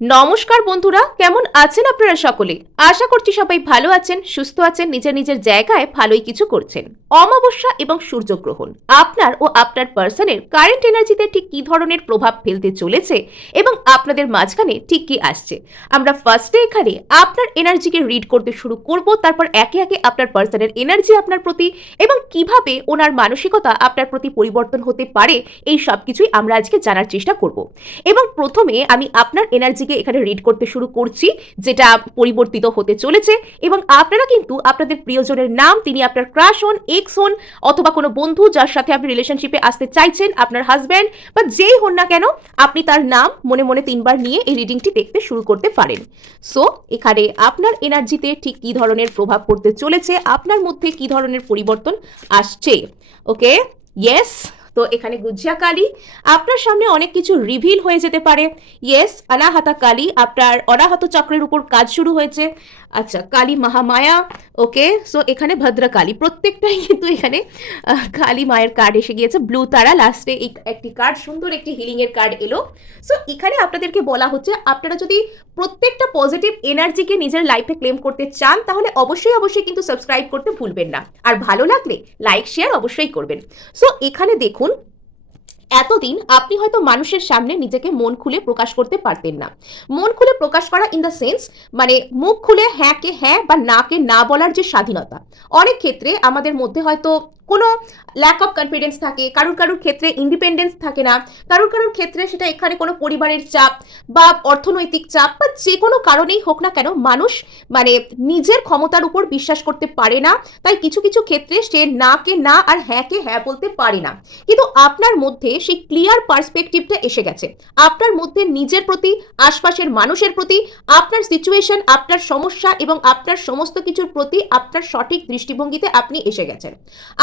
নমস্কার বন্ধুরা, কেমন আছেন আপনারা সকলে? আশা করছি সবাই ভালো আছেন, সুস্থ আছেন, নিজের নিজের জায়গায় ভালোই কিছু করছেন। অমাবস্যা এবং সূর্যগ্রহণ আপনার ও আপনার পার্সনের কারেন্ট এনার্জিতে ঠিক কি ধরনের প্রভাব ফেলতে চলেছে এবং আপনাদের মাঝখানে ঠিক কি আসছে, আমরা ফার্স্টে এখানে আপনার এনার্জিকে রিড করতে শুরু করব। তারপর একে একে আপনার পার্সনের এনার্জি আপনার প্রতি এবং কিভাবে ওনার মানসিকতা আপনার প্রতি পরিবর্তন হতে পারে, এই সব কিছুই আমরা আজকে জানার চেষ্টা করব। এবং প্রথমে আমি আপনার এনার্জিকে এখানে রিড করতে শুরু করছি, যেটা পরিবর্তিত হতে চলেছে। এবং আপনারা কিন্তু আপনাদের প্রিয়জনের নাম, তিনি আপনার ক্রাশ হন, এক্স হন, অথবা কোনো বন্ধু যার সাথে আপনি রিলেশনশিপে আসতে চাইছেন, আপনার হাজব্যান্ড বা যেই হন না কেন, আপনি তার নাম মনে মনে 3বার নিয়ে এই রিডিংটি দেখতে শুরু করতে পারেন। সো এখানে আপনার এনার্জিতে ঠিক কি ধরনের প্রভাব পড়তে চলেছে, আপনার মধ্যে কি ধরনের পরিবর্তন আসছে। ওকে, ইয়েস। তো এখানে গুজ্জা কালী আপনার সামনে অনেক কিছু রিভিল হয়ে যেতে পারে। ইয়েস, অনাহতা কালী, আপনার অনাহত চক্রের উপর কাজ শুরু হয়েছে। আচ্ছা, কালী মহামায়া। ওকে, সো এখানে ভদ্রকালী, প্রত্যেকটাই কিন্তু এখানে কালী মায়ের কার্ড এসে গিয়েছে। ব্লু তারা লাস্টে একটি কার্ড, সুন্দর একটি হিলিং এর কার্ড এলো। সো এখানে আপনাদেরকে বলা হচ্ছে, আপনারা যদি প্রত্যেকটা পজিটিভ এনার্জিকে নিজের লাইফে ক্লেম করতে চান, তাহলে অবশ্যই অবশ্যই কিন্তু সাবস্ক্রাইব করতে ভুলবেন না। আর ভালো লাগলে লাইক শেয়ার অবশ্যই করবেন। সো এখানে দেখুন, এতদিন আপনি হয়তো মানুষের সামনে নিজেকে মন খুলে প্রকাশ করতে পারতেন না। মন খুলে প্রকাশ করা ইন দ্য সেন্স, মানে মুখ খুলে হ্যাঁ কে হ্যাঁ বা না কে না বলার যে স্বাধীনতা, অনেক ক্ষেত্রে আমাদের মধ্যে হয়তো কোনো ল্যাক অফ কনফিডেন্স থাকে, কারুর কারুর ক্ষেত্রে ইন্ডিপেন্ডেন্স থাকে না, কারুর কারুর ক্ষেত্রে সেটা এখানে কোনো পরিবারের চাপ বা অর্থনৈতিক চাপ বা যে কোনো কারণেই হোক না কেন, মানুষ মানে নিজের ক্ষমতার উপর বিশ্বাস করতে পারে না। তাই কিছু কিছু ক্ষেত্রে সে না কে না আর হ্যাঁ কে হ্যাঁ বলতে পারে না। কিন্তু আপনার মধ্যে সেই ক্লিয়ার পার্সপেক্টিভটা এসে গেছে। আপনার মধ্যে নিজের প্রতি, আশপাশের মানুষের প্রতি, আপনার সিচুয়েশন, আপনার সমস্যা এবং আপনার সমস্ত কিছুর প্রতি আপনার সঠিক দৃষ্টিভঙ্গিতে আপনি এসে গেছেন।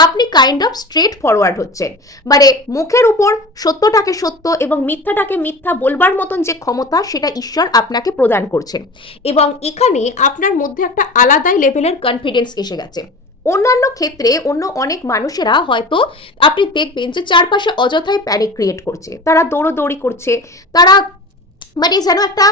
আপনি কাইন্ড অফ স্ট্রেট ফরওয়ার্ড হচ্ছেন, মানে মুখের উপর সত্যটাকে সত্য এবং মিথ্যাটাকে মিথ্যা বলবার মতন যে ক্ষমতা, সেটা ঈশ্বর আপনাকে প্রদান করছেন। এবং এখানে আপনার মধ্যে একটা আলাদাই লেভেলের কনফিডেন্স এসে গেছে। অন্যান্য ক্ষেত্রে অন্য অনেক মানুষেরা হয়তো আপনি দেখবেন যে চারপাশে অযথাই প্যানিক ক্রিয়েট করছে, তারা দৌড়োদৌড়ি করছে, তারা মানে যেন একটা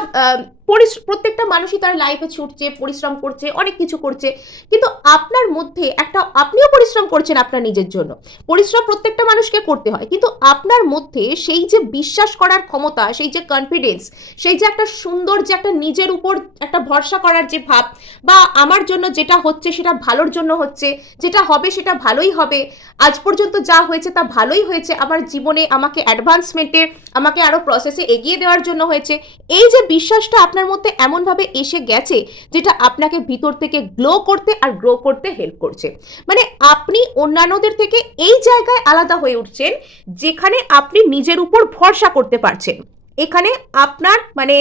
প্রত্যেকটা মানুষই তার লাইফে ছুটছে, পরিশ্রম করছে, অনেক কিছু করছে। কিন্তু আপনার মধ্যে একটা, আপনিও পরিশ্রম করছেন আপনার নিজের জন্য, পরিশ্রম প্রত্যেকটা মানুষকে করতে হয়, কিন্তু আপনার মধ্যে সেই যে বিশ্বাস করার ক্ষমতা, সেই যে কনফিডেন্স, সেই যে একটা সুন্দর, যে একটা নিজের উপর একটা ভরসা করার যে ভাব, বা আমার জন্য যেটা হচ্ছে সেটা ভালোর জন্য হচ্ছে, যেটা হবে সেটা ভালোই হবে, আজ পর্যন্ত যা হয়েছে তা ভালোই হয়েছে, আমার জীবনে আমাকে অ্যাডভান্সমেন্টে, আমাকে আরও প্রসেসে এগিয়ে দেওয়ার জন্য হয়েছে। এই যে বিশ্বাসটা আপনার মধ্যে এমনভাবে এসে গেছে, যেটা আপনাকে ভিতর থেকে গ্লো করতে আর গ্রো করতে হেল্প করছে। মানে আপনি অন্যান্যদের থেকে এই জায়গায় আলাদা হয়ে উঠছেন, যেখানে আপনি নিজের উপর ভরসা করতে পারছেন। এখানে আপনার মানে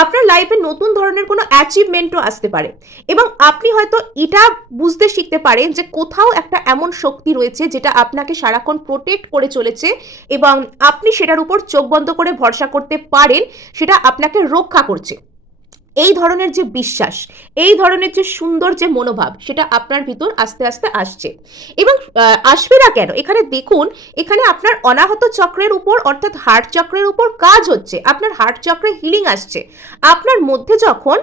আপনার লাইফে নতুন ধরনের কোনো অ্যাচিভমেন্টও আসতে পারে, এবং আপনি হয়তো এটা বুঝতে শিখতে পারেন যে কোথাও একটা এমন শক্তি রয়েছে যেটা আপনাকে সারাক্ষণ প্রোটেক্ট করে চলেছে, এবং আপনি সেটার উপর চোখ বন্ধ করে ভরসা করতে পারেন, সেটা আপনাকে রক্ষা করছে। এই ধরনের যে বিশ্বাস, এই ধরনের যে সুন্দর যে মনোভাব, সেটা আপনার ভিতর আস্তে আস্তে আসছে। এবং আসবে না কেন, এখানে দেখুন, এখানে আপনার অনাহত চক্রের উপর, অর্থাৎ হার্ট চক্রের উপর কাজ হচ্ছে, আপনার হার্ট চক্রে হিলিং আসছে। আপনার মধ্যে যখন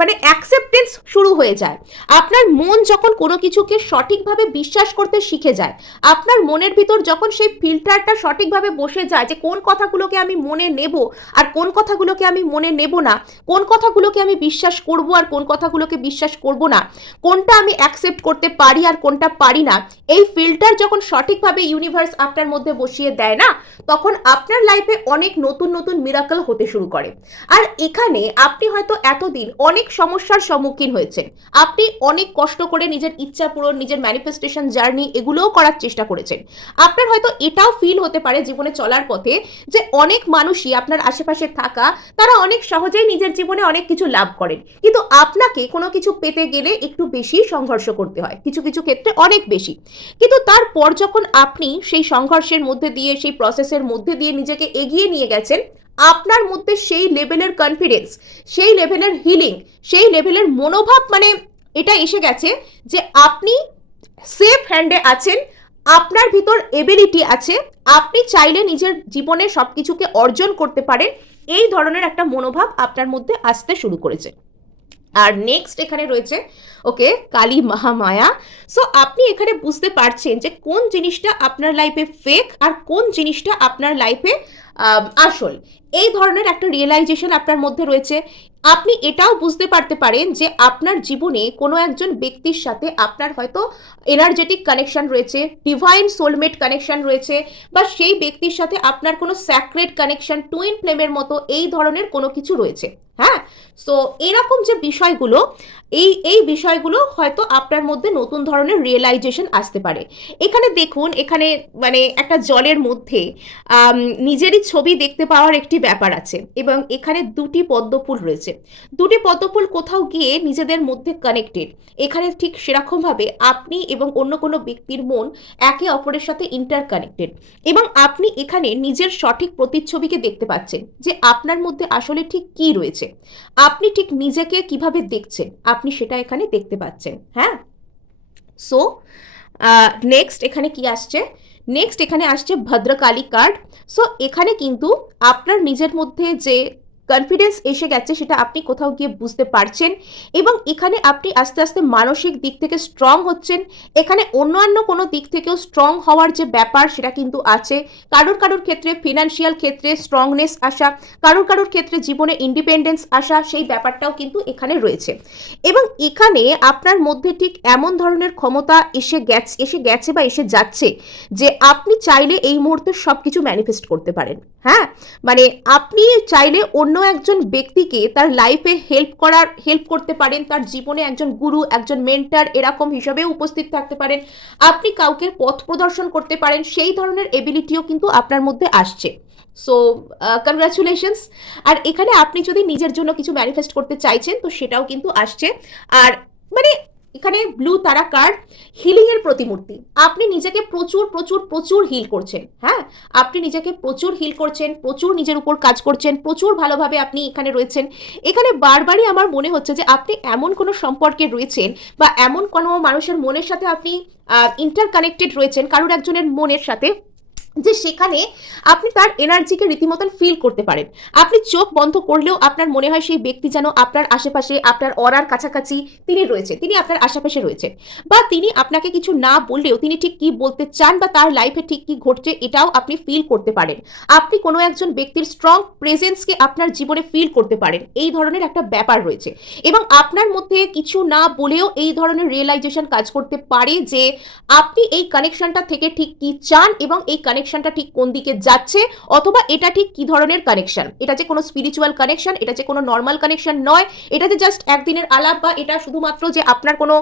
মানে অ্যাকসেপ্টেন্স শুরু হয়ে যায়, আপনার মন যখন কোনো কিছুকে সঠিকভাবে বিশ্বাস করতে শিখে যায়, আপনার মনের ভিতর যখন সেই ফিল্টারটা সঠিকভাবে বসে যায় যে কোন কথাগুলোকে আমি মনে নেব আর কোন কথাগুলোকে আমি মনে নেব না, কোন কথাগুলোকে আমি বিশ্বাস করব আর কোন কথাগুলোকে বিশ্বাস করব না, কোনটা আমি অ্যাকসেপ্ট করতে পারি আর কোনটা পারি না, এই ফিল্টার যখন সঠিকভাবে ইউনিভার্স আপনার মধ্যে বসিয়ে দেয় না, তখন আপনার লাইফে অনেক নতুন নতুন মিরাকল হতে শুরু করে। আর এখানে আপনি হয়তো এতদিন অনেক সমস্যার সম্মুখীন হয়েছেন, আপনি অনেক কষ্ট করে নিজের ইচ্ছা পূরণ, নিজের ম্যানিফেস্টেশন জার্নি এগুলোও করার চেষ্টা করেছেন। আপনার হয়তো এটাও ফিল হতে পারে জীবনে চলার পথে যে অনেক মানুষই আপনার আশেপাশে থাকা, তারা অনেক সহজেই নিজের জীবনে অনেক কিছু লাভ করেন, কিন্তু আপনাকে কোনো কিছু পেতে গেলে একটু বেশি সংঘর্ষ করতে হয়, কিছু কিছু ক্ষেত্রে অনেক বেশি। কিন্তু তারপর যখন আপনি সেই সংঘর্ষের মধ্যে দিয়ে, সেই প্রসেসের মধ্যে দিয়ে নিজেকে এগিয়ে নিয়ে গেছেন, আপনার মধ্যে সেই লেভেলের কনফিডেন্স, সেই লেভেলের হিলিং, সেই লেভেলের মনোভাব, মানে এটা এসে গেছে যে আপনি সেফ হ্যান্ডে আছেন, আপনার ভিতর এবিলিটি আছে, আপনি চাইলে নিজের জীবনে সবকিছুকে অর্জন করতে পারেন। এই ধরনের একটা মনোভাব আপনার মধ্যে আসতে শুরু করেছে। আর নেক্সট এখানে রয়েছে ওকে কালী মহামায়া। সো আপনি এখানে বুঝতে পারছেন যে কোন জিনিসটা আপনার লাইফে ফেক আর কোন জিনিসটা আপনার লাইফে আসল, এই ধরনের একটা রিয়েলাইজেশন আপনার মধ্যে রয়েছে। আপনি এটাও বুঝতে পারতে পারেন যে আপনার জীবনে কোনো একজন ব্যক্তির সাথে আপনার হয়তো এনার্জেটিক কানেকশন রয়েছে, ডিভাইন সোলমেট কানেকশন রয়েছে, বা সেই ব্যক্তির সাথে আপনার কোনো স্যাক্রেড কানেকশন, টুইন ফ্লেমের মতো এই ধরনের কোনো কিছু রয়েছে। হ্যাঁ, সো এরকম যে বিষয়গুলো, এই বিষয়গুলো হয়তো আপনার মধ্যে নতুন ধরনের রিয়েলাইজেশন আসতে পারে। এখানে দেখুন, এখানে মানে একটা জলের মধ্যে নিজেরই ছবি দেখতে পাওয়ার একটি ব্যাপার আছে, এবং এখানে দুটি পদ্মফুল রয়েছে। দুটি পদ্মফুল কোথাও গিয়ে নিজেদের মধ্যে কানেক্টেড। এখানে ঠিক সেরকমভাবে আপনি এবং অন্য কোনো ব্যক্তির মন একে অপরের সাথে ইন্টার কানেক্টেড, এবং আপনি এখানে নিজের সঠিক প্রতিচ্ছবিকে দেখতে পাচ্ছেন যে আপনার মধ্যে আসলে ঠিক কি রয়েছে, আপনি ঠিক নিজেকে কিভাবে দেখছেন, আপনি সেটা এখানে দেখতে পাচ্ছেন। হ্যাঁ, সো নেক্সট এখানে কি আসছে, নেক্সট এখানে আসছে ভদ্রকালী কার্ড। সো এখানে কিন্তু আপনার নিজের মধ্যে যে কনফিডেন্স এসে গেছে সেটা আপনি কোথাও গিয়ে বুঝতে পারছেন, এবং এখানে আপনি আস্তে আস্তে মানসিক দিক থেকে স্ট্রং হচ্ছেন। এখানে অন্যান্য কোনো দিক থেকেও স্ট্রং হওয়ার যে ব্যাপার সেটা কিন্তু আছে। কারোর কারোর ক্ষেত্রে ফিনান্সিয়াল ক্ষেত্রে স্ট্রংনেস আসা, কারোর কারোর ক্ষেত্রে জীবনে ইন্ডিপেন্ডেন্স আসা, সেই ব্যাপারটাও কিন্তু এখানে রয়েছে। এবং এখানে আপনার মধ্যে ঠিক এমন ধরনের ক্ষমতা এসে গেছে বা এসে যাচ্ছে যে আপনি চাইলে এই মুহূর্তে সব কিছু ম্যানিফেস্ট করতে পারেন। হ্যাঁ, মানে আপনি চাইলে অন্য একজন ব্যক্তিকে তার লাইফে হেল্প করতে পারেন, তার জীবনে একজন গুরু, একজন মেন্টার এরকম হিসাবেও উপস্থিত থাকতে পারেন, আপনি কাউকে পথ প্রদর্শন করতে পারেন, সেই ধরনের এবিলিটিও কিন্তু আপনার মধ্যে আসছে। So congratulations. আর এখানে আপনি যদি নিজের জন্য কিছু ম্যানিফেস্ট করতে চাইছেন তো সেটাও কিন্তু আসছে। আর মানে এখানে ব্লু তারা কার্ড, হিলিং এর প্রতিমূর্তি। আপনি নিজেকে প্রচুর প্রচুর প্রচুর হিল করছেন। হ্যাঁ, আপনি নিজেকে প্রচুর হিল করছেন, প্রচুর নিজের উপর কাজ করছেন, প্রচুর ভালোভাবে আপনি এখানে রয়েছেন। এখানে বারবারই আমার মনে হচ্ছে যে আপনি এমন কোনো সম্পর্কে রয়েছেন বা এমন কোনো মানুষের মনের সাথে আপনি ইন্টার কানেক্টেড রয়েছেন, কারোর একজনের মনের সাথে, যে সেখানে আপনি তার এনার্জিকে রীতিমতন ফিল করতে পারেন। আপনি চোখ বন্ধ করলেও আপনার মনে হয় সেই ব্যক্তি যেন আপনার আশেপাশে, আপনার অরার কাছাকাছি তিনি রয়েছে, তিনি আপনার আশেপাশে রয়েছে, বা তিনি আপনাকে কিছু না বললেও তিনি ঠিক কি বলতে চান বা তার লাইফে ঠিক কি ঘটছে এটাও আপনি ফিল করতে পারেন। আপনি কোনো একজন ব্যক্তির স্ট্রং প্রেজেন্সকে আপনার জীবনে ফিল করতে পারেন, এই ধরনের একটা ব্যাপার রয়েছে। এবং আপনার মধ্যে কিছু না বলেও এই ধরনের রিয়েলাইজেশন কাজ করতে পারে যে আপনি এই কানেকশনটা থেকে ঠিক কি চান, এবং এই কানেকশনটা ঠিক কোন দিকে যাচ্ছে, অথবা এটা ঠিক কি ধরনের কানেকশন, এটা যে কোনো স্পিরিচুয়াল কানেকশন, এটা যে কোনো নর্মাল কানেকশন নয়, এটা যে জাস্ট একদিনের আলাপ, বা এটা শুধুমাত্র যে আপনার কোনো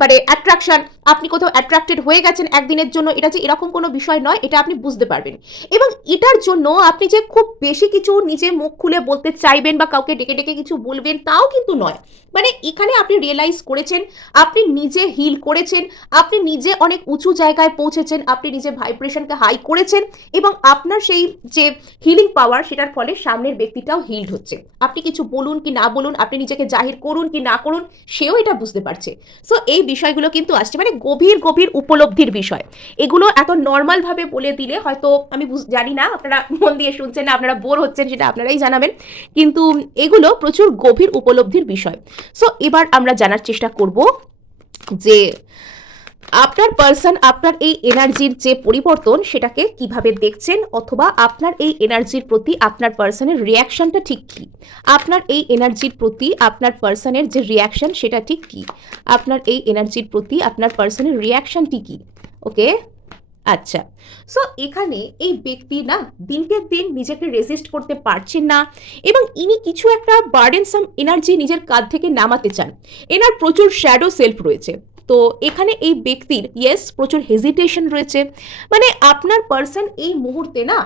মানে অ্যাট্রাকশন, আপনি কোথাও অ্যাট্রাক্টেড হয়ে গেছেন একদিনের জন্য, এটা যে এরকম কোনো বিষয় নয়, এটা আপনি বুঝতে পারবেন। এবং এটার জন্য আপনি যে খুব বেশি কিছু নিজে মুখ খুলে বলতে চাইবেন বা কাউকে ডেকে ডেকে কিছু বলবেন তাও কিন্তু নয়। মানে এখানে আপনি রিয়েলাইজ করেছেন, আপনি নিজে হিল করেছেন, আপনি নিজে অনেক উঁচু জায়গায় পৌঁছেছেন, আপনি নিজে ভাইব্রেশনকে হাই করেছেন, এবং আপনার সেই যে হিলিং পাওয়ার সেটার ফলে সামনের ব্যক্তিটাও হিলড হচ্ছে। আপনি কিছু বলুন কি না বলুন, আপনি নিজেকে জাহির করুন কি না করুন, সেও এটা বুঝতে পারছে। সো এই বিষয়গুলো কিন্তু আসছে, মানে গভীর গভীর উপলব্ধির বিষয়। এগুলো এত নর্মালভাবে বলে দিলে হয়তো আমি জানি না আপনারা মন দিয়ে শুনছেন না, আপনারা বোর হচ্ছেন, সেটা আপনারাই জানাবেন, কিন্তু এগুলো প্রচুর গভীর উপলব্ধির বিষয়। সো এবার আমরা জানার চেষ্টা করব যে আপনার পার্সন আপনার এই এনার্জির যে পরিবর্তন সেটাকে কিভাবে দেখছেন, অথবা আপনার এই এনার্জির প্রতি আপনার পার্সনের রিয়াকশনটা ঠিক কী, আপনার এই এনার্জির প্রতি আপনার পার্সনের যে রিয়াকশন সেটা ঠিক কী, আপনার এই এনার্জির প্রতি আপনার পার্সনের রিয়াকশনটি কী। ওকে, আচ্ছা। সো এখানে এই ব্যক্তি না দিনকে দিন নিজেকে রেজিস্ট করতে পারছেন না, এবং ইনি কিছু একটা বার্ডেনসাম এনার্জি নিজের কাঁধ থেকে নামাতে চান। এনার প্রচুর শ্যাডো সেলফ রয়েছে। তো এখানে এই ব্যক্তির প্রচুর হেজিটেশন রয়েছে। মানে আপনার পার্সন এই মুহূর্তে না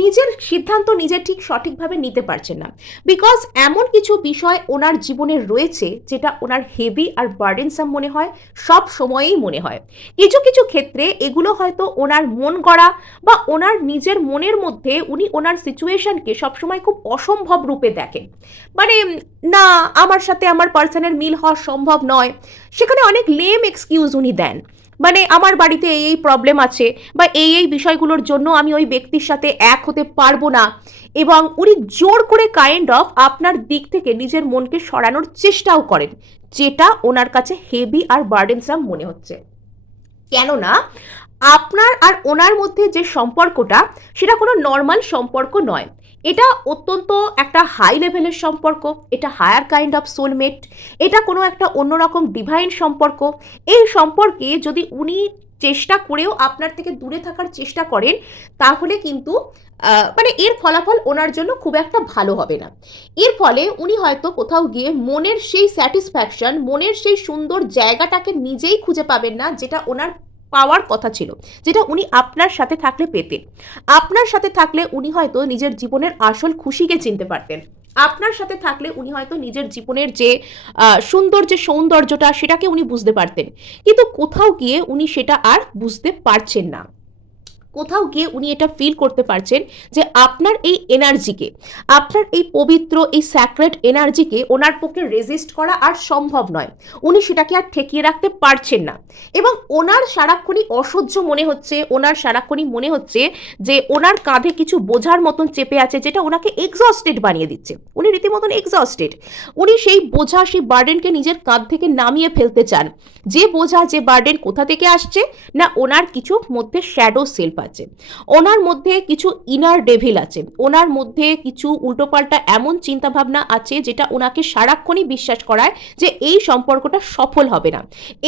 নিজের সিদ্ধান্ত নিজে ঠিক সঠিকভাবে নিতে পারছেন না, বিকজ এমন কিছু বিষয় ওনার জীবনে রয়েছে যেটা ওনার হেভি আর বার্ডেনসাম মনে হয়, সব সময়েই মনে হয়। কিছু কিছু ক্ষেত্রে এগুলো হয়তো ওনার মন গড়া, বা ওনার নিজের মনের মধ্যে উনি ওনার সিচুয়েশনকে সবসময় খুব অসম্ভব রূপে দেখেন। মানে না, আমার সাথে আমার পার্সনের মিল হওয়া সম্ভব নয়, সেখানে অনেক লেম এক্সকিউজ উনি দেন। মানে আমার বাড়িতে এই প্রবলেম আছে, বা এই বিষয়গুলোর জন্য আমি ওই ব্যক্তির সাথে এক হতে পারবো না, এবং উনি জোর করে কাইন্ড অফ আপনার দিক থেকে নিজের মনকে সরানোর চেষ্টাও করেন, যেটা ওনার কাছে হেভি আর বার্ডেনসাম মনে হচ্ছে। কেননা আপনার আর ওনার মধ্যে যে সম্পর্কটা, সেটা কোনো নর্মাল সম্পর্ক নয়, এটা অত্যন্ত একটা হাই লেভেলের সম্পর্ক, এটা হায়ার কাইন্ড অফ সোলমেট, এটা কোনো একটা অন্যরকম ডিভাইন সম্পর্ক। এই সম্পর্কে যদি উনি চেষ্টা করেও আপনার থেকে দূরে থাকার চেষ্টা করেন, তাহলে কিন্তু মানে এর ফলাফল ওনার জন্য খুব একটা ভালো হবে না। এর ফলে উনি হয়তো কোথাও গিয়ে মনের সেই স্যাটিসফ্যাকশন, মনের সেই সুন্দর জায়গাটাকে নিজেই খুঁজে পাবেন না, যেটা ওনার পাওয়ার কথা ছিল, যেটা উনি আপনার সাথে থাকলে পেতেন। আপনার সাথে থাকলে উনি হয়তো নিজের জীবনের আসল খুশিকে চিনতে পারতেন। আপনার সাথে থাকলে উনি হয়তো নিজের জীবনের যে সুন্দর যে সৌন্দর্যটা, সেটাকে উনি বুঝতে পারতেন। কিন্তু কোথাও গিয়ে উনি সেটা আর বুঝতে পারছেন না। কোথাও গিয়ে উনি এটা ফিল করতে পারছেন যে আপনার এই এনার্জিকে, আপনার এই পবিত্র এই স্যাক্রেড এনার্জিকে ওনার পক্ষে রেজিস্ট করা আর সম্ভব নয়। উনি সেটাকে আর ঠেকিয়ে রাখতে পারছেন না, এবং ওনার সারাক্ষণই অসহ্য মনে হচ্ছে, ওনার সারাক্ষণই মনে হচ্ছে যে ওনার কাঁধে কিছু বোঝার মতন চেপে আছে, যেটা ওনাকে এক্সস্টেড বানিয়ে দিচ্ছে। উনি রীতিমতন এক্সস্টেড। উনি সেই বোঝা, সেই বার্ডেনকে নিজের কাঁধ থেকে নামিয়ে ফেলতে চান। যে বোঝা, যে বার্ডেন কোথা থেকে আসছে না, ওনার কিছু মধ্যে শ্যাডো সেলফ আছে, ওনার মধ্যে কিছু ইনার ডেভিল আছে, ওনার মধ্যে কিছু উল্টোপাল্টা এমন চিন্তাভাবনা আছে, যেটা ওনাকে সারাক্ষণই বিশ্বাস করায় যে এই সম্পর্কটা সফল হবে না,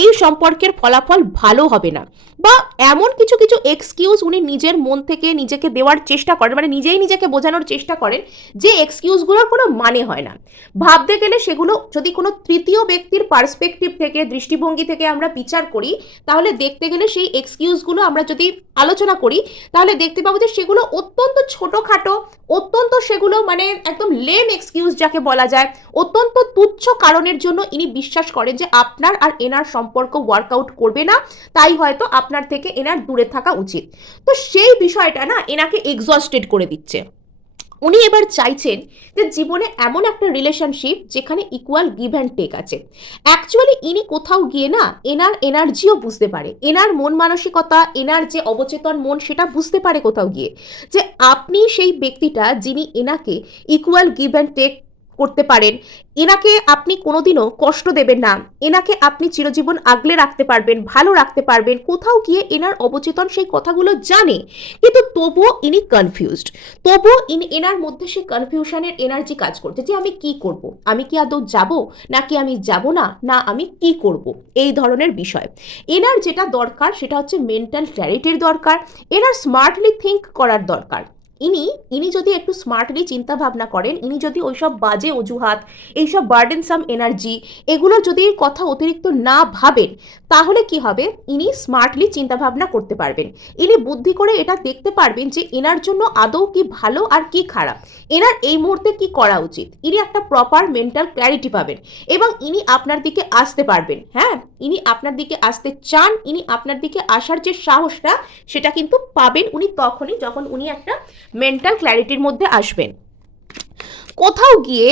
এই সম্পর্কের ফলাফল ভালো হবে না, বা এমন কিছু কিছু এক্সকিউজ উনি নিজের মন থেকে নিজেকে দেওয়ার চেষ্টা করেন, মানে নিজেই নিজেকে বোঝানোর চেষ্টা করেন, যে এক্সকিউজগুলোর কোনো মানে হয় না। ভাবতে গেলে সেগুলো যদি কোনো তৃতীয় ব্যক্তির পার্সপেক্টিভ থেকে, দৃষ্টিভঙ্গি থেকে আমরা বিচার করি, তাহলে দেখতে গেলে সেই এক্সকিউজগুলো আমরা যদি আলোচনা করি, তাহলে দেখতে পাবো যে সেগুলো অত্যন্ত ছোটোখাটো, অত্যন্ত সেগুলো মানে একদম লেম এক্সকিউজ যাকে বলা যায়, অত্যন্ত তুচ্ছ কারণের জন্য ইনি বিশ্বাস করেন যে আপনার আর এনার সম্পর্ক ওয়ার্কআউট করবে না, তাই হয়তো আপনার থেকে এনার দূরে থাকা উচিত। তো সেই বিষয়টা না এনাকে এক্সস্টেড করে দিচ্ছে। উনি এবার চাইছেন যে জীবনে এমন একটা রিলেশনশিপ যেখানে ইকুয়াল গিভ অ্যান্ড টেক আছে। অ্যাকচুয়ালি ইনি কোথাও গিয়ে না এনার এনার্জিও বুঝতে পারে, এনার মন মানসিকতা, এনার যে অবচেতন মন, সেটা বুঝতে পারে কোথাও গিয়ে যে আপনি সেই ব্যক্তিটা যিনি এনাকে ইকুয়াল গিভ অ্যান্ড টেক করতে পারেন, এনাকে আপনি কোনোদিনও কষ্ট দেবেন না, এনাকে আপনি চিরজীবন আগলে রাখতে পারবেন, ভালো রাখতে পারবেন। কোথাও গিয়ে এনার অবচেতন সেই কথাগুলো জানে, কিন্তু তবুও ইনি কনফিউজড, তবুও এনার মধ্যে সেই কনফিউশনের এনার্জি কাজ করছে যে আমি কি করব, আমি কি আদৌ যাব, নাকি আমি যাব না, না আমি কি করব, এই ধরনের বিষয়। এনার যেটা দরকার সেটা হচ্ছে মেন্টাল ক্ল্যারিটির দরকার, এনার স্মার্টলি থিঙ্ক করার দরকার। ইনি যদি একটু স্মার্টলি চিন্তা ভাবনা করেন, ইনি যদি ওইসব বাজে অজুহাত, এইসব বার্ডেনসাম এনার্জি, এগুলোর যদি কথা অতিরিক্ত না ভাবেন, তাহলে কি হবে, ইনি স্মার্টলি চিন্তা ভাবনা করতে পারবেন। ইনি বুদ্ধি করে এটা দেখতে পারবেন যে এনার জন্য আদৌ কি ভালো আর কি খারাপ, এনার এই মুহূর্তে কি করা উচিত। ইনি একটা প্রপার মেন্টাল ক্ল্যারিটি পাবেন, এবং ইনি আপনার দিকে আসতে পারবেন। হ্যাঁ, ইনি আপনার দিকে আসতে চান, ইনি আপনার দিকে আসার যে সাহসটা, সেটা কিন্তু পাবেন উনি তখনই যখন উনি একটা মেন্টাল ক্ল্যারিটির মধ্যে আসবেন। কোথাও গিয়ে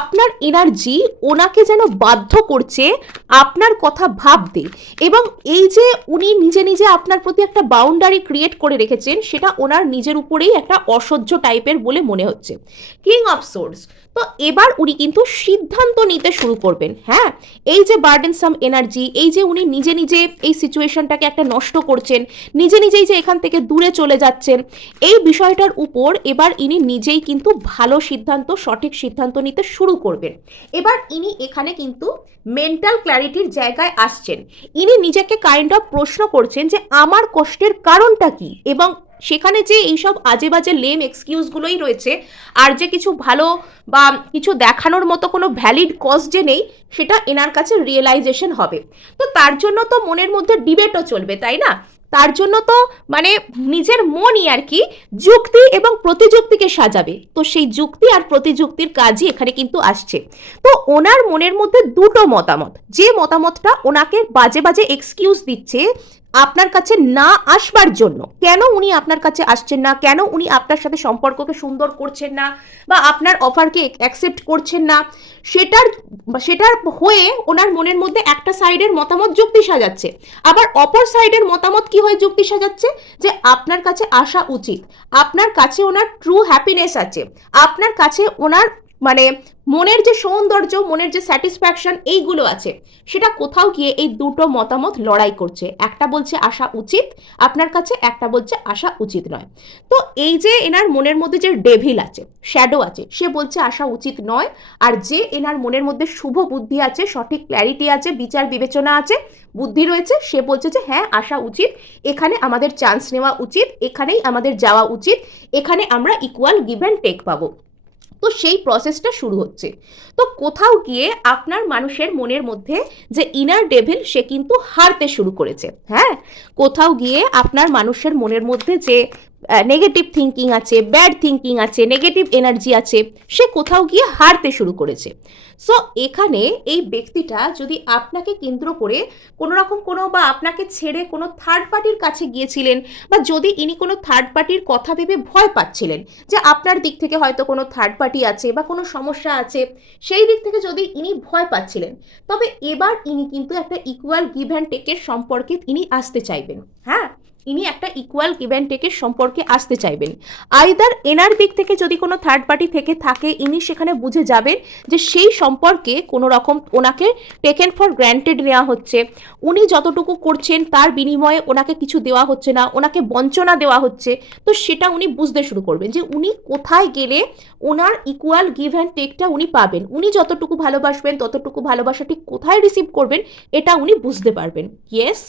আপনার এনার্জি ওনাকে যেন বাধ্য করছে আপনার কথা ভাবতে, এবং এই যে উনি নিজে নিজে আপনার প্রতি একটা বাউন্ডারি ক্রিয়েট করে রেখেছেন, সেটা ওনার নিজের উপরেই একটা অসহ্য টাইপের বলে মনে হচ্ছে। King of swords. তো এবার উনি কিন্তু সিদ্ধান্ত নিতে শুরু করবেন। হ্যাঁ, এই যে বার্ডেনসাম এনার্জি, এই যে উনি নিজে নিজে এই সিচুয়েশনটাকে একটা নষ্ট করছেন, নিজে নিজেই যে এখান থেকে দূরে চলে যাচ্ছেন, এই বিষয়টার উপর এবার ইনি নিজেই কিন্তু ভালো সিদ্ধান্ত, সঠিক সিদ্ধান্ত নিতে শুরু করবেন। এবার ইনি এখানে কিন্তু মেন্টাল ক্ল্যারিটির জায়গায় আসছেন। ইনি নিজেকে কাইন্ড অফ প্রশ্ন করছেন যে আমার কষ্টের কারণটা কি, এবং সেখানে যে এইসব আজে বাজে লেম এক্সকিউজগুলোই রয়েছে, আর যে কিছু ভালো বা কিছু দেখানোর মতো কোনো ভ্যালিড কজ যে নেই, সেটা এনার কাছে রিয়েলাইজেশন হবে। তো তার জন্য তো মনের মধ্যে ডিবেটও চলবে, তাই না? তার জন্য তো মানে নিজের মনই আর কি যুক্তি এবং প্রতিযুক্তিকে সাজাবে। তো সেই যুক্তি আর প্রতিযুক্তির কাজই এখানে কিন্তু আসছে। তো ওনার মনের মধ্যে দুটো মতামত, যে মতামতটা ওনাকে বাজে বাজে এক্সকিউজ দিচ্ছে, আপনার কাছে না আসবার জন্য। কেন উনি আপনার কাছে আসছেন না, কেন উনি আপনার সাথে সম্পর্ককে সুন্দর করছেন না বা আপনার অফারকে অ্যাকসেপ্ট করছেন না, সেটার হয়ে ওনার মনের মধ্যে একটা সাইডের মতামত যুক্তি সাজাচ্ছে, আবার অপর সাইডের মতামত কি হয়ে যুক্তি সাজাচ্ছে যে আপনার কাছে আসা উচিত, আপনার কাছে ওনার ট্রু হ্যাপিনেস আছে, আপনার কাছে ওনার মানে মনের যে সৌন্দর্য, মনের যে স্যাটিসফ্যাকশন এইগুলো আছে, সেটা কোথাও গিয়ে এই দুটো মতামত লড়াই করছে। একটা বলছে আসা উচিত আপনার কাছে, একটা বলছে আসা উচিত নয়। তো এই যে এনার মনের মধ্যে যে ডেভিল আছে, শ্যাডো আছে, সে বলছে আসা উচিত নয়, আর যে এনার মনের মধ্যে শুভ বুদ্ধি আছে, সঠিক ক্ল্যারিটি আছে, বিচার বিবেচনা আছে, বুদ্ধি রয়েছে, সে বলছে যে হ্যাঁ আসা উচিত, এখানে আমাদের চান্স নেওয়া উচিত, এখানেই আমাদের যাওয়া উচিত, এখানে আমরা ইকুয়াল গিভ অ্যান্ড টেক পাবো। তো সেই প্রসেসটা শুরু হচ্ছে। তো কোথাও গিয়ে আপনার মানুষের মনের মধ্যে যে ইনার ডেভিল, সে কিন্তু হারতে শুরু করেছে। হ্যাঁ, কোথাও গিয়ে আপনার মানুষের মনের মধ্যে যে নেগেটিভ থিঙ্কিং আছে, ব্যাড থিঙ্কিং আছে, নেগেটিভ এনার্জি আছে, সে কোথাও গিয়ে হারতে শুরু করেছে। সো এখানে এই ব্যক্তিটা যদি আপনাকে কেন্দ্র করে কোনো রকম কোনো বা আপনাকে ছেড়ে কোনো থার্ড পার্টির কাছে গিয়েছিলেন, বা যদি ইনি কোনো থার্ড পার্টির কথা ভেবে ভয় পাচ্ছিলেন যে আপনার দিক থেকে হয়তো কোনো থার্ড পার্টি আছে বা কোনো সমস্যা আছে, সেই দিক থেকে যদি ইনি ভয় পাচ্ছিলেন, তবে এবার ইনি কিন্তু একটা ইকুয়াল গিভ অ্যান্ড টেকের সম্পর্কে ইনি আসতে চাইবেন। হ্যাঁ, ইনি একটা ইকুয়াল গিভ অ্যান্ড টেকের সম্পর্কে আসতে চাইবেন। আইদার এনার দিক থেকে যদি কোনো থার্ড পার্টি থেকে থাকে, ইনি সেখানে বুঝে যাবেন যে সেই সম্পর্কে কোনো রকম ওনাকে টেকেন ফর গ্র্যান্টেড নেওয়া হচ্ছে, উনি যতটুকু করছেন তার বিনিময়ে ওনাকে কিছু দেওয়া হচ্ছে না, ওনাকে বঞ্চনা দেওয়া হচ্ছে। তো সেটা উনি বুঝতে শুরু করবেন যে উনি কোথায় গেলে ওনার ইকুয়াল গিভ অ্যান্ড টেকটা উনি পাবেন, উনি যতটুকু ভালোবাসবেন ততটুকু ভালোবাসা ঠিক কোথায় রিসিভ করবেন, এটা উনি বুঝতে পারবেন। ইয়েস,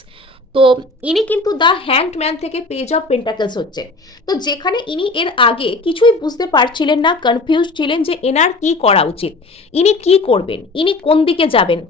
তো ইনি কিন্তু দ্য হ্যাংড ম্যান থেকে পেজ অফ পেন্টাকলস হচ্ছে। তো যেখানে ইনি এর আগে কিছুই বুঝতে পারছিলেন না, কনফিউজ ছিলেন যে এনার কি করা উচিত, ইনি কি করবেন, ইনি কোন দিকে যাবেন,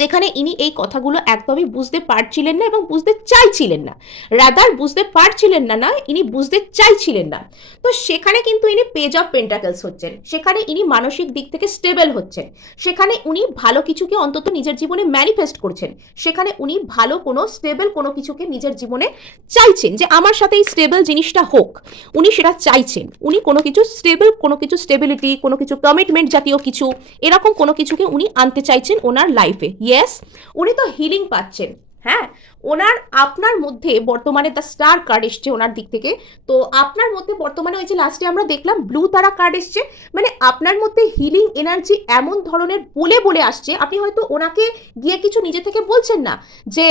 যেখানে ইনি এই কথাগুলো একদমই বুঝতে পারছিলেন না এবং বুঝতে চাইছিলেন না, রাদার বুঝতে পারছিলেন না, নয় ইনি বুঝতে চাইছিলেন না। তো সেখানে কিন্তু ইনি পেজ অফ পেন্টাকলস হচ্ছেন, সেখানে ইনি মানসিক দিক থেকে স্টেবল হচ্ছেন, সেখানে উনি ভালো কিছুকে অন্তত নিজের জীবনে ম্যানিফেস্ট করছেন, সেখানে উনি ভালো কোনো স্টেবল কোনো কিছুকে নিজের জীবনে চাইছেন যে আমার সাথে এই স্টেবল জিনিসটা হোক, উনি সেটা চাইছেন, উনি কোনো কিছু স্টেবল, কোনো কিছু স্টেবিলিটি, কোনো কিছু কমিটমেন্ট জাতীয় কিছু, এরকম কোনো কিছুকে উনি আনতে চাইছেন ওনার লাইফে। ইয়েস, উনি তো হিলিং পাচ্ছেন। হ্যাঁ, ওনার আপনার মধ্যে বর্তমানে দ্য স্টার কার্ড এসছে ওনার দিক থেকে। তো আপনার মধ্যে বর্তমানে ওই যে লাস্টে আমরা দেখলাম ব্লু তারা কার্ড এসছে, মানে আপনার মধ্যে হিলিং এনার্জি এমন ধরনের বলে বলে আসছে, আপনি হয়তো ওনাকে গিয়ে কিছু নিজে থেকে বলছেন না যে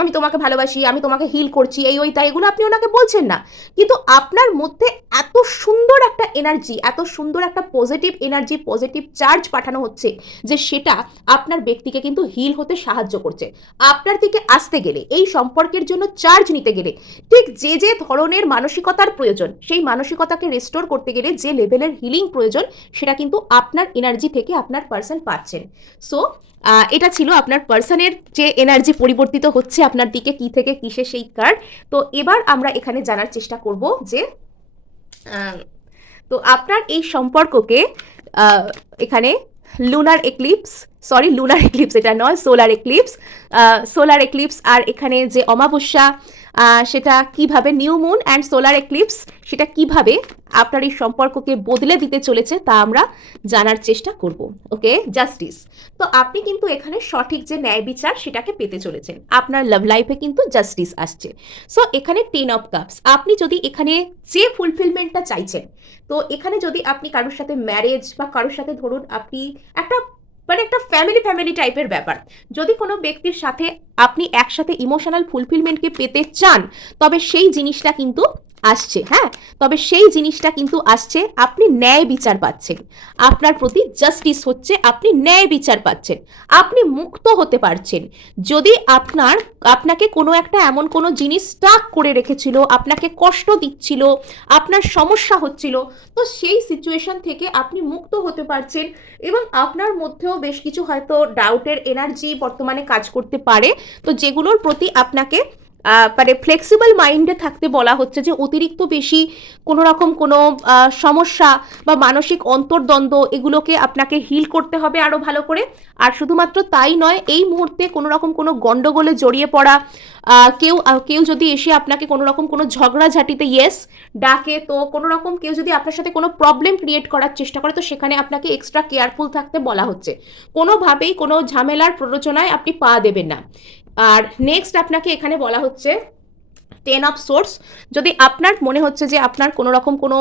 আমি তোমাকে ভালোবাসি, আমি তোমাকে হিল করছি, এই ওই তাই, এগুলো আপনি ওনাকে বলছেন না, কিন্তু আপনার মধ্যে এত সুন্দর একটা এনার্জি, এত সুন্দর একটা পজিটিভ এনার্জি, পজিটিভ চার্জ পাঠানো হচ্ছে যে সেটা আপনার ব্যক্তিকে কিন্তু হিল হতে সাহায্য করছে। আপনার দিকে আসতে গেলে, এই সম্পর্কের জন্য চার্জ নিতে গেলে, ঠিক যে যে ধরনের মানসিকতার প্রয়োজন, সেই মানসিকতাকে রেস্টোর করতে গেলে যে লেভেলের হিলিং প্রয়োজন, সেটা কিন্তু আপনার এনার্জি থেকে আপনার পার্সন পাচ্ছেন। সো এটা ছিল আপনার পার্সনের যে এনার্জি পরিবর্তিত হচ্ছে আপনার দিকে, কি থেকে কিসে সেই কার্ড। তো এবার আমরা এখানে জানার চেষ্টা করব যে তো আপনার এই সম্পর্ককে এখানে lunar eclipse, sorry lunar eclipse এটা নয়, সোলার এক্লিপস আর এখানে যে অমাবস্যা, সেটা কিভাবে new moon and solar eclipse সেটা কিভাবে আপনার এই সম্পর্ককে বদলে দিতে চলেছে তা আমরা জানার চেষ্টা করব। ওকে, জাস্টিস। তো আপনি কিন্তু এখানে সঠিক যে ন্যায় বিচার সেটাকে পেতে চলেছেন, আপনার লাভ লাইফে কিন্তু জাস্টিস আসছে। সো এখানে 10 অফ কাপস, আপনি যদি এখানে যে ফুলফিলমেন্টটা চাইছেন, তো এখানে যদি আপনি কারোর সাথে ম্যারেজ বা কারোর সাথে ধরুন আপনি একটা মানে একটা ফ্যামিলি টাইপের ব্যাপার, যদি কোনো ব্যক্তির সাথে আপনি একসাথে ইমোশনাল ফুলফিলমেন্টকে পেতে চান, তবে সেই জিনিসটা কিন্তু আসছে। হ্যাঁ, তবে সেই জিনিসটা কিন্তু আসছে, আপনি ন্যায় বিচার পাচ্ছেন, আপনার প্রতি জাস্টিস হচ্ছে, আপনি ন্যায় বিচার পাচ্ছেন, আপনি মুক্ত হতে পারছেন। যদি আপনাকে কোনো একটা এমন কোনো জিনিস স্টাক করে রেখেছিল, আপনাকে কষ্ট দিচ্ছিল, আপনার সমস্যা হচ্ছিল, তো সেই সিচুয়েশন থেকে আপনি মুক্ত হতে পারছেন। এবং আপনার মধ্যেও বেশ কিছু হয়তো ডাউটের এনার্জি বর্তমানে কাজ করতে পারে, তো যেগুলোর প্রতি আপনাকে মানে ফ্লেক্সিবল মাইন্ডে থাকতে বলা হচ্ছে, যে অতিরিক্ত বেশি কোনো রকম কোনো সমস্যা বা মানসিক অন্তর্দ্বন্দ্ব এগুলোকে আপনাকে হিল করতে হবে আরও ভালো করে। আর শুধুমাত্র তাই নয়, এই মুহূর্তে কোনো রকম কোনো গণ্ডগোলে জড়িয়ে পড়া, কেউ যদি এসে আপনাকে কোনো রকম কোনো ঝগড়াঝাটিতে ডাকে, তো কোনো রকম কেউ যদি আপনার সাথে কোনো প্রবলেম ক্রিয়েট করার চেষ্টা করে, তো সেখানে আপনাকে এক্সট্রা কেয়ারফুল থাকতে বলা হচ্ছে। কোনোভাবেই কোনো ঝামেলার প্ররোচনায় আপনি পা দেবেন না। আর নেক্সট আপনাকে এখানে বলা হচ্ছে 10 অফ সোর্স। যদি আপনার মনে হচ্ছে যে আপনার কোনো রকম কোনো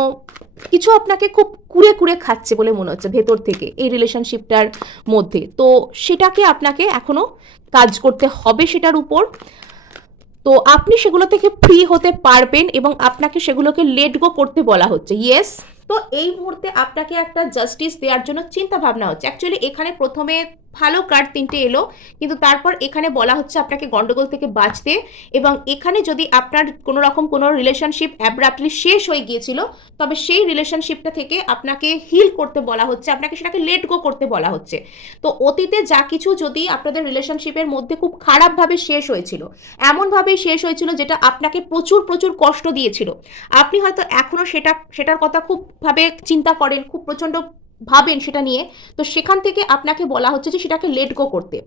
কিছু আপনাকে খুব কুড়ে কুড়ে খাচ্ছে বলে মনে হচ্ছে ভেতর থেকে এই রিলেশনশিপটার মধ্যে, তো সেটাকে আপনাকে এখনো কাজ করতে হবে সেটার উপর। তো আপনি সেগুলো থেকে ফ্রি হতে পারবেন এবং আপনাকে সেগুলোকে লেট গো করতে বলা হচ্ছে। তো এই মুহূর্তে আপনাকে একটা জাস্টিস দেওয়ার জন্য চিন্তা ভাবনা হচ্ছে। অ্যাকচুয়ালি এখানে প্রথমে ভালো কার্ড 3টে এলো, কিন্তু তারপর এখানে বলা হচ্ছে আপনাকে গন্ডগোল থেকে বাঁচতে, এবং এখানে যদি আপনার কোনো রকম কোনো রিলেশনশিপ অ্যাব্রাপ্টলি শেষ হয়ে গিয়েছিল, তবে সেই রিলেশনশিপটা থেকে আপনাকে হিল করতে বলা হচ্ছে, আপনাকে সেটাকে লেট গো করতে বলা হচ্ছে। তো অতীতে যা কিছু যদি আপনাদের রিলেশনশিপের মধ্যে খুব খারাপভাবে শেষ হয়েছিল, এমনভাবেই শেষ হয়েছিল যেটা আপনাকে প্রচুর প্রচুর কষ্ট দিয়েছিল, আপনি হয়তো এখনও সেটার কথা খুব ভাবে চিন্তা করেন, খুব প্রচণ্ড ভাবেন সেটা নিয়ে, তো সেখান থেকে আপনাকে বলা হচ্ছে যে সেটাকে লেট গো করতে।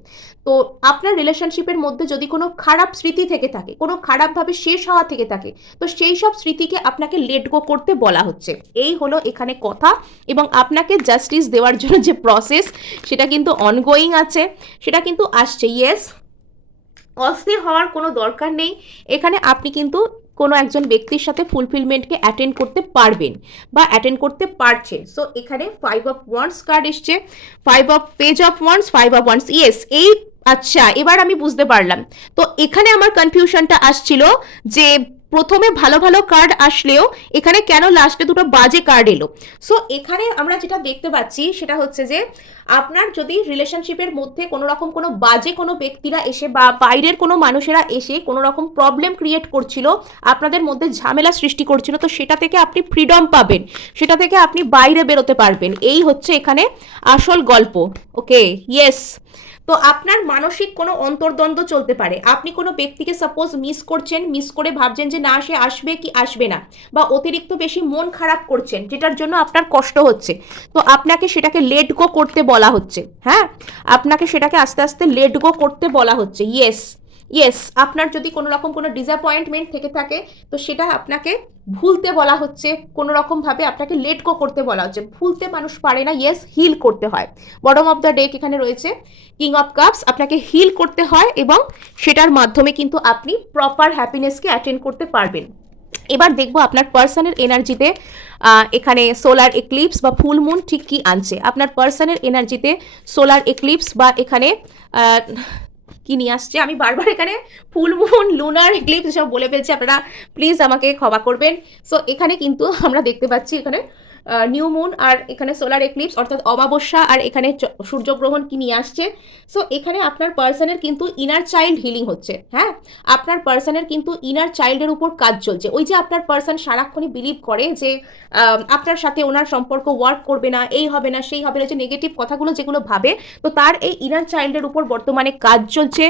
তো আপনার রিলেশনশিপের মধ্যে যদি কোনো খারাপ স্মৃতি থেকে থাকে, কোনো খারাপভাবে শেষ হওয়া থেকে থাকে, তো সেই সব স্মৃতিকে আপনাকে লেট গো করতে বলা হচ্ছে। এই হলো এখানে কথা, এবং আপনাকে জাস্টিস দেওয়ার জন্য যে প্রসেস সেটা কিন্তু অনগোয়িং আছে, সেটা কিন্তু আসছে। অস্থির হওয়ার কোনো দরকার নেই। এখানে আপনি কিন্তু কোনো একজন ব্যক্তির সাথে ফুলফিলমেন্টকে অ্যাটেন্ড করতে পারবেন বা অ্যাটেন্ড করতে পারছেন। সো এখানে 5 অফ ওয়ান্ডস কার্ড এসছে, page of wands, 5 of wands. এই আচ্ছা, এবার আমি বুঝতে পারলাম। তো এখানে আমার কনফিউশনটা আসছিল যে প্রথমে ভালো ভালো কার্ড আসলেও এখানে কেন লাস্টে দুটো বাজে কার্ড এলো। সো এখানে আমরা যেটা দেখতে পাচ্ছি সেটা হচ্ছে যে আপনার যদি রিলেশনশিপের মধ্যে কোনো রকম কোনো বাজে কোনো ব্যক্তিরা এসে বা বাইরের কোনো মানুষেরা এসে কোনো রকম প্রবলেম ক্রিয়েট করছিল, আপনাদের মধ্যে ঝামেলা সৃষ্টি করছিল, তো সেটা থেকে আপনি ফ্রিডম পাবেন, সেটা থেকে আপনি বাইরে বেরোতে পারবেন। এই হচ্ছে এখানে আসল গল্প। ওকে, তো আপনার মানসিক কোনো অন্তর্দ্বন্দ্ব চলতে পারে। আপনি কোনো ব্যক্তিকে সাপোজ মিস করে ভাবছেন যে না, সে আসবে কি আসবে না, বা অতিরিক্ত বেশি মন খারাপ করছেন যেটার জন্য আপনার কষ্ট হচ্ছে, তো আপনাকে সেটাকে লেট গো করতে বলা হচ্ছে। হ্যাঁ, আপনাকে সেটাকে আস্তে আস্তে লেট গো করতে বলা হচ্ছে। আপনার যদি কোনো রকম কোনো ডিসঅ্যাপয়েন্টমেন্ট থেকে থাকে, তো সেটা আপনাকে ভুলতে বলা হচ্ছে, কোনো রকমভাবে আপনাকে লেট গো করতে বলা হচ্ছে। ভুলতে মানুষ পারে না, হিল করতে হয়। বটম অফ দ্য ডেক এখানে রয়েছে কিং অফ কাপস, আপনাকে হিল করতে হয় এবং সেটার মাধ্যমে কিন্তু আপনি প্রপার হ্যাপিনেসকে অ্যাটেন্ড করতে পারবেন। এবার দেখবো আপনার পার্সনের এনার্জিতে এখানে সোলার এক্লিপস বা ফুল মুন ঠিক কি আনছে। আপনার পার্সনের এনার্জিতে সোলার এক্লিপস বা এখানে কি নিয়ে আসছে, আমি বারবার এখানে ফুল মুন, লুনার এক্লিপস সব বলে ফেলছি, আপনারা প্লিজ আমাকে ক্ষমা করবেন। সো এখানে কিন্তু আমরা দেখতে পাচ্ছি এখানে নিউ মুন আর এখানে সোলার এক্লিপস অর্থাৎ অমাবস্যা, আর এখানে সূর্যগ্রহণ কি নিয়ে আসছে। সো এখানে আপনার পার্সনের কিন্তু ইনার চাইল্ড হিলিং হচ্ছে। হ্যাঁ, আপনার পার্সনের কিন্তু ইনার চাইল্ডের উপর কাজ চলছে। ওই যে আপনার পার্সন সারাক্ষণই বিলিভ করে যে আপনার সাথে ওনার সম্পর্ক ওয়ার্ক করবে না, এই হবে না সেই হবে না, যে নেগেটিভ কথাগুলো যেগুলো ভাবে, তো তার এই ইনার চাইল্ডের উপর বর্তমানে কাজ চলছে।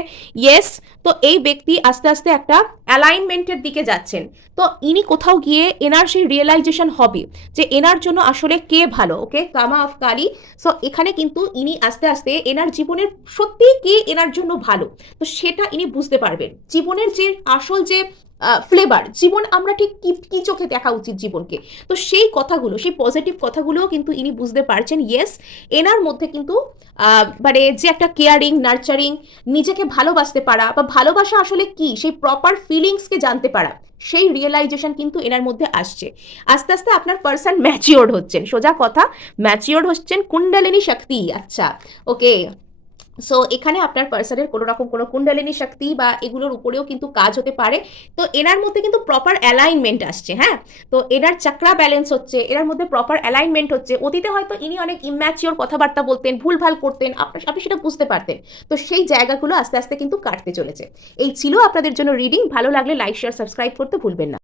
তো এই ব্যক্তি আস্তে আস্তে একটা অ্যালাইনমেন্টের দিকে যাচ্ছেন। তো ইনি কোথাও গিয়ে এনার সেই রিয়েলাইজেশন হবে যে এনার জন্য আসলে কে ভালো। ওকে, কামা অফ কালী। সো এখানে কিন্তু ইনি আস্তে আস্তে এনার জীবনের সত্যি কে এনার জন্য ভালো, তো সেটা ইনি বুঝতে পারবেন। জীবনের যে আসল যে ফ্লেভার, জীবন আমরা ঠিক কি চোখে দেখা উচিত জীবনকে, তো সেই কথাগুলো, সেই পজিটিভ কথাগুলোও কিন্তু ইনি বুঝতে পারছেন। এনার মধ্যে কিন্তু মানে যে একটা কেয়ারিং, নার্চারিং, নিজেকে ভালোবাসতে পারা বা ভালোবাসা আসলে কি, সেই প্রপার ফিলিংসকে জানতে পারা, সেই রিয়েলাইজেশন কিন্তু এনার মধ্যে আসছে। আস্তে আস্তে আপনার পার্সন ম্যাচিওর্ড হচ্ছেন, সোজা কথা ম্যাচিওর্ড হচ্ছেন, কুণ্ডলিনী শক্তি। আচ্ছা, ওকে। সো এখানে আপনার পার্সনের কোনো রকম কোনো কুণ্ডলিনী শক্তি বা এগুলোর উপরেও কিন্তু কাজ হতে পারে। তো এনার মধ্যে কিন্তু প্রপার অ্যালাইনমেন্ট আসছে। হ্যাঁ, তো এনার চাকরা ব্যালেন্স হচ্ছে, এনার মধ্যে প্রপার অ্যালাইনমেন্ট হচ্ছে। অতীতে হয়তো ইনি অনেক ইম্যাচিওর কথাবার্তা বলতেন, ভুলভাল করতেন, আপনি সেটা বুঝতে পারতেন, তো সেই জায়গাগুলো আস্তে আস্তে কিন্তু কাটতে চলেছে। এই ছিল আপনাদের জন্য রিডিং। ভালো লাগলে লাইক, শেয়ার, সাবস্ক্রাইব করতে ভুলবেন না।